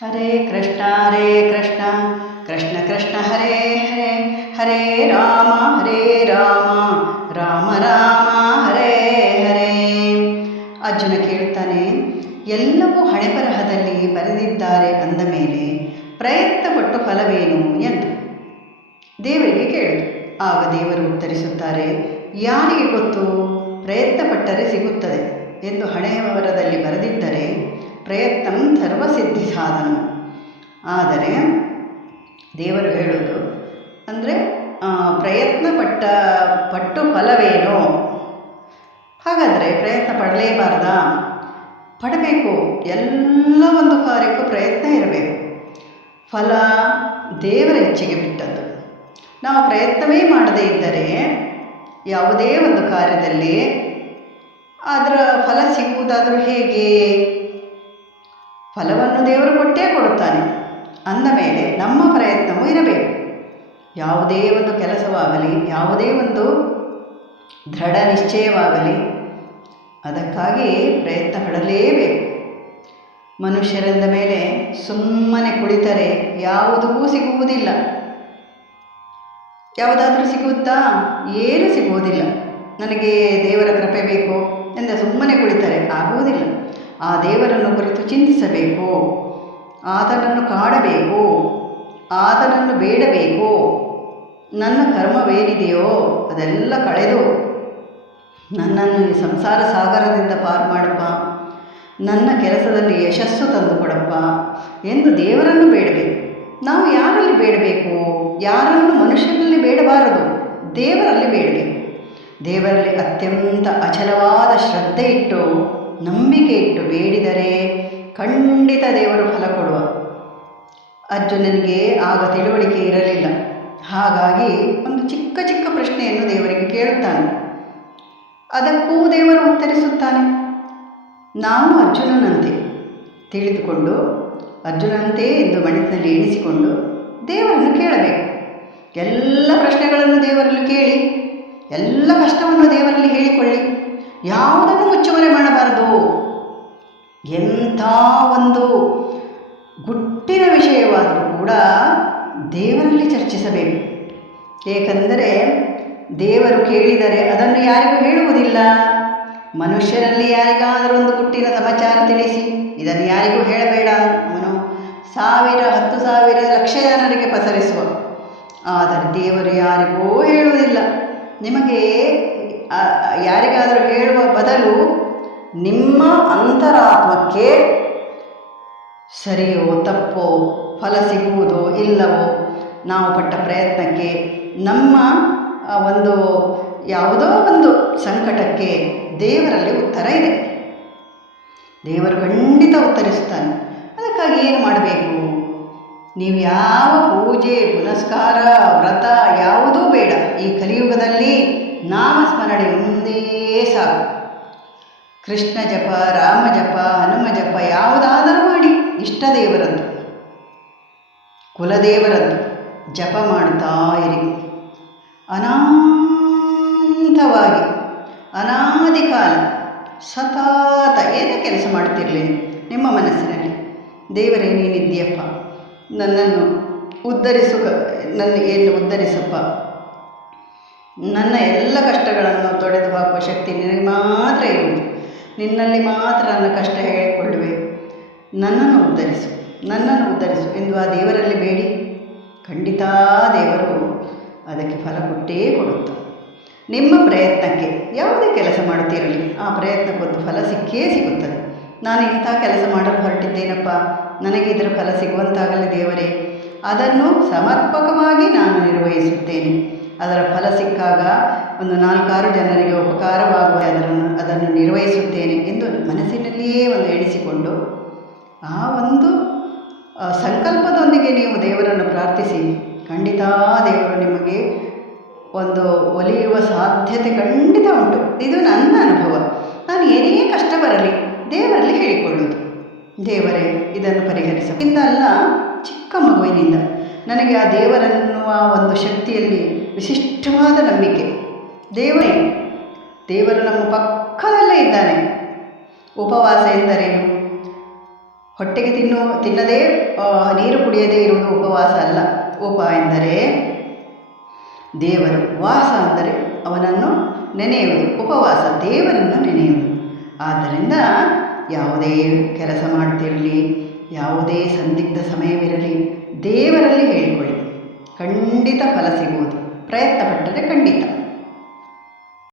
ಹರೇ ಕೃಷ್ಣ ಹರೇ ಕೃಷ್ಣ ಕೃಷ್ಣ ಕೃಷ್ಣ, ಹರೇ ಹರೇ ಹರೇ ರಾಮ ಹರೇ ರಾಮ ರಾಮ ರಾಮ, ಹರೇ ಹರೇ. ಅರ್ಜುನ ಕೇಳ್ತಾನೆ ಎಲ್ಲವೂ ಹಣೆಬರಹದಲ್ಲಿ ಬರೆದಿದ್ದಾರೆ ಅಂದ ಮೇಲೆ ಪ್ರಯತ್ನಪಟ್ಟು ಫಲವೇನು ಎಂದು. ದೇವರಿಗೆ ಕೇಳಿತು ಆಗ ದೇವರು ಉತ್ತರಿಸುತ್ತಾರೆ, ಯಾರಿಗೆ ಗೊತ್ತು? ಪ್ರಯತ್ನಪಟ್ಟರೆ ಸಿಗುತ್ತದೆ ಎಂದು ಹಣೆಯವರದಲ್ಲಿ ಬರೆದಿದ್ದರೆ ಪ್ರಯತ್ನಂ ಸರ್ವಸಿದ್ಧಿ ಸಾಧನ ಆದರೆ ದೇವರು ಹೇಳೋದು ಅಂದರೆ ಪ್ರಯತ್ನ ಪಟ್ಟ ಪಟ್ಟು ಫಲವೇನು? ಹಾಗಾದರೆ ಪ್ರಯತ್ನ ಪಡಲೇಬಾರ್ದಾ? ಪಡಬೇಕು. ಎಲ್ಲ ಒಂದು ಕಾರ್ಯಕ್ಕೂ ಪ್ರಯತ್ನ ಇರಬೇಕು. ಫಲ ದೇವರ ಇಚ್ಛೆಗೆ ಬಿಟ್ಟದ್ದು. ನಾವು ಪ್ರಯತ್ನವೇ ಮಾಡದೇ ಇದ್ದರೆ ಯಾವುದೇ ಒಂದು ಕಾರ್ಯದಲ್ಲಿ ಅದರ ಫಲ ಸಿಗುವುದಾದರೂ ಹೇಗೆ? ಫಲವನ್ನು ದೇವರು ಕೊಟ್ಟೇ ಕೊಡುತ್ತಾನೆ. ಅಂದ ಮೇಲೆ ನಮ್ಮ ಪ್ರಯತ್ನವೂ ಇರಬೇಕು. ಯಾವುದೇ ಒಂದು ಕೆಲಸವಾಗಲಿ, ಯಾವುದೇ ಒಂದು ದೃಢ ನಿಶ್ಚಯವಾಗಲಿ ಅದಕ್ಕಾಗಿ ಪ್ರಯತ್ನ ಪಡಲೇಬೇಕು. ಮನುಷ್ಯರೆಂದ ಮೇಲೆ ಸುಮ್ಮನೆ ಕುಳಿತರೆ ಯಾವುದೂ ಸಿಗುವುದಿಲ್ಲ. ಯಾವುದಾದ್ರೂ ಸಿಗುತ್ತಾ? ಏನೂ ಸಿಗುವುದಿಲ್ಲ. ನನಗೆ ದೇವರ ಕೃಪೆ ಬೇಕು ಎಂದ ಸುಮ್ಮನೆ ಕುಳಿತರೆ, ಆಗುವುದಿಲ್ಲ. ಆ ದೇವರನ್ನು ಕುರಿತು ಚಿಂತಿಸಬೇಕು. ಆತನನ್ನು ಕಾಡಬೇಕು. ಆತನನ್ನು ಬೇಡಬೇಕು. ನನ್ನ ಕರ್ಮವೇನಿದೆಯೋ ಅದೆಲ್ಲ ಕಳೆದು ನನ್ನನ್ನು ಈ ಸಂಸಾರ ಸಾಗರದಿಂದ ಪಾರು ಮಾಡಪ್ಪ. ನನ್ನ ಕೆಲಸದಲ್ಲಿ ಯಶಸ್ಸು ತಂದುಕೊಡಪ್ಪ ಎಂದು ದೇವರನ್ನು ಬೇಡಬೇಕು. ನಾವು ಯಾರಲ್ಲಿ ಬೇಡಬೇಕು? ಯಾರನ್ನು ಮನುಷ್ಯನಲ್ಲಿ ಬೇಡಬಾರದು? ದೇವರಲ್ಲಿ ಬೇಡಬೇಕು. ದೇವರಲ್ಲಿ ಅತ್ಯಂತ ಅಚಲವಾದ ಶ್ರದ್ಧೆ ಇಟ್ಟು ನಂಬಿಕೆ ಇಟ್ಟು ಬೇಡಿದರೆ ಖಂಡಿತ ದೇವರು ಫಲ ಕೊಡುವ. ಅರ್ಜುನನಿಗೆ ಆಗ ತಿಳುವಳಿಕೆ ಇರಲಿಲ್ಲ. ಹಾಗಾಗಿ ಒಂದು ಚಿಕ್ಕ ಚಿಕ್ಕ ಪ್ರಶ್ನೆಯನ್ನು ದೇವರಿಗೆ ಕೇಳುತ್ತಾನೆ. ಅದಕ್ಕೂ ದೇವರು ಉತ್ತರಿಸುತ್ತಾನೆ. ನಾವು ಅರ್ಜುನನಂತೆ. ತಿಳಿದುಕೊಂಡು ಅರ್ಜುನಂತೆ ಎಂದು ಮನಸ್ಸಿನಲ್ಲಿ ಎಣಿಸಿಕೊಂಡು ದೇವರನ್ನು ಕೇಳಬೇಕು. ಎಲ್ಲ ಪ್ರಶ್ನೆಗಳನ್ನು ದೇವರಲ್ಲಿ ಕೇಳಿ, ಎಲ್ಲ ಕಷ್ಟವನ್ನು ದೇವರಲ್ಲಿ ಹೇಳಿಕೊಳ್ಳಿ. ಯಾವುದನ್ನು ಮುಚ್ಚುಮರೆ ಮಾಡಬಾರದು? ಎಂಥ ಒಂದು ಗುಟ್ಟಿನ ವಿಷಯವಾದರೂ ಕೂಡ ದೇವರಲ್ಲಿ ಚರ್ಚಿಸಬೇಕು. ಏಕೆಂದರೆ ದೇವರು ಕೇಳಿದರೆ ಅದನ್ನು ಯಾರಿಗೂ ಹೇಳುವುದಿಲ್ಲ. ಮನುಷ್ಯರಲ್ಲಿ ಯಾರಿಗಾದರೂ ಒಂದು ಗುಟ್ಟಿನ ಸಮಾಚಾರ ತಿಳಿಸಿ, ಇದನ್ನು ಯಾರಿಗೂ ಹೇಳಬೇಡ ಅವನು ಸಾವಿರ, ಹತ್ತು ಸಾವಿರ ಲಕ್ಷ ಜನರಿಗೆ ಪಸರಿಸುವ. ಆದರೆ ದೇವರು ಯಾರಿಗೂ ಹೇಳುವುದಿಲ್ಲ. ನಿಮಗೆ ಯಾರಿಗಾದರೂ ಹೇಳುವ ಬದಲು ನಿಮ್ಮ ಅಂತರಾತ್ಮಕ್ಕೆ ಸರಿಯೋ ತಪ್ಪೋ ಫಲ ಸಿಗುವುದೋ ಇಲ್ಲವೋ ನಾವು ಪಟ್ಟ ಪ್ರಯತ್ನಕ್ಕೆ ನಮ್ಮ ಒಂದು ಯಾವುದೋ ಒಂದು ಸಂಕಟಕ್ಕೆ ದೇವರಲ್ಲಿ ಉತ್ತರ ಇದೆ. ದೇವರು ಖಂಡಿತ ಉತ್ತರಿಸ್ತಾನೆ ಅದಕ್ಕಾಗಿ ಏನು ಮಾಡಬೇಕು? ನೀವು ಯಾವ ಪೂಜೆ, ಪುನಸ್ಕಾರ, ವ್ರತ ಯಾವುದೂ ಬೇಡ. ಈ ಕಲಿಯುಗದಲ್ಲಿ ನಾಮಸ್ಮರಣೆ ಒಂದೇ ಸಾಕು. ಕೃಷ್ಣ ಜಪ, ರಾಮ ಜಪ, ಹನುಮ ಜಪ ಯಾವುದಾದರೂ ಮಾಡಿ, ಇಷ್ಟ ದೇವರದ್ದು ಕುಲದೇವರದ್ದು ಜಪ ಮಾಡ್ತಾ ಇರಿ. ಅನಂತವಾಗಿ ಅನಾದಿ ಕಾಲ, ಸತತ ಏನೇ ಕೆಲಸ ಮಾಡ್ತಿರಲಿ ನಿಮ್ಮ ಮನಸ್ಸಿನಲ್ಲಿ. ದೇವರೇ, ನೀನಿದ್ದೀಯಪ್ಪ. ನನ್ನನ್ನು ಉದ್ಧರಿಸು, ನನ್ನ ಏನು ಉದ್ಧರಿಸಪ್ಪ. ನನ್ನ ಎಲ್ಲ ಕಷ್ಟಗಳನ್ನು ತೊಡೆದು ಹಾಕುವ ಶಕ್ತಿ ನಿನಗೆ ಮಾತ್ರ ಇರುವುದು. ನಿನ್ನಲ್ಲಿ ಮಾತ್ರ ನನ್ನ ಕಷ್ಟ ಹೇಳಿಕೊಳ್ಳುವೆ. ನನ್ನನ್ನು ಉದ್ಧರಿಸು ನನ್ನನ್ನು ಉದ್ಧರಿಸು ಎಂದು ಆ ದೇವರಲ್ಲಿ ಬೇಡಿ. ಖಂಡಿತ ದೇವರು ಅದಕ್ಕೆ ಫಲ ಕೊಟ್ಟೇ ಕೊಡುತ್ತೆ ನಿಮ್ಮ ಪ್ರಯತ್ನಕ್ಕೆ ಯಾವುದೇ ಕೆಲಸ ಮಾಡುತ್ತಿರಲಿ ಆ ಪ್ರಯತ್ನಕ್ಕೊಂದು ಫಲ ಸಿಕ್ಕೇ ಸಿಗುತ್ತದೆ. ನಾನು ಇಂಥ ಕೆಲಸ ಮಾಡಲು ಹೊರಟಿದ್ದೇನಪ್ಪ? ನನಗೆ ಇದರ ಫಲ ಸಿಗುವಂತಾಗಲಿ ದೇವರೇ. ಅದನ್ನು ಸಮರ್ಪಕವಾಗಿ ನಾನು ನಿರ್ವಹಿಸುತ್ತೇನೆ. ಅದರ ಫಲ ಸಿಕ್ಕಾಗ ಒಂದು ನಾಲ್ಕಾರು ಜನರಿಗೆ ಉಪಕಾರವಾಗುವ ಅದನ್ನು ಅದನ್ನು ನಿರ್ವಹಿಸುತ್ತೇನೆ ಎಂದು ಮನಸ್ಸಿನಲ್ಲಿಯೇ ಒಂದು ಎಣಿಸಿಕೊಂಡು ಆ ಒಂದು ಸಂಕಲ್ಪದೊಂದಿಗೆ ನೀವು ದೇವರನ್ನು ಪ್ರಾರ್ಥಿಸಿ. ಖಂಡಿತ ದೇವರು ನಿಮಗೆ ಒಂದು ಒಲಿಯುವ ಸಾಧ್ಯತೆ ಖಂಡಿತ ಉಂಟು. ಇದು ನನ್ನ ಅನುಭವ. ನಾನು ಏನೇ ಕಷ್ಟ ಬರಲಿ, ದೇವರಲ್ಲಿ ಹೇಳಿಕೊಳ್ಳುವುದು. ದೇವರೇ, ಇದನ್ನು ಪರಿಹರಿಸ. ಅಲ್ಲ ಚಿಕ್ಕ ಮಗುವಿನಿಂದ ನನಗೆ ಆ ದೇವರನ್ನುವ ಒಂದು ಶಕ್ತಿಯಲ್ಲಿ ವಿಶಿಷ್ಟವಾದ ನಂಬಿಕೆ. ದೇವರೇ, ದೇವರು ನಮ್ಮ ಪಕ್ಕದಲ್ಲೇ ಇದ್ದಾನೆ. ಉಪವಾಸ ಎಂದರೇನು? ಹೊಟ್ಟೆಗೆ ತಿನ್ನು, ತಿನ್ನದೇ ನೀರು ಕುಡಿಯದೇ ಇರುವುದು ಉಪವಾಸ ಅಲ್ಲ. ಉಪ ಎಂದರೆ ದೇವರು, ವಾಸ ಅಂದರೆ ಅವನನ್ನು ನೆನೆಯುವುದು. ಉಪವಾಸ ದೇವರನ್ನು ನೆನೆಯುವುದು. ಆದ್ದರಿಂದ ಯಾವುದೇ ಕೆಲಸ ಮಾಡ್ತಿರಲಿ ಯಾವುದೇ ಸಂದಿಗ್ಧ ಸಮಯವಿರಲಿ, ದೇವರಲ್ಲಿ ಹೇಳಿಕೊಳ್ಳಿ. ಖಂಡಿತ ಫಲ ಸಿಗುವುದು. ಪ್ರಯತ್ನ ಪಟ್ಟರೆ ಖಂಡಿತ.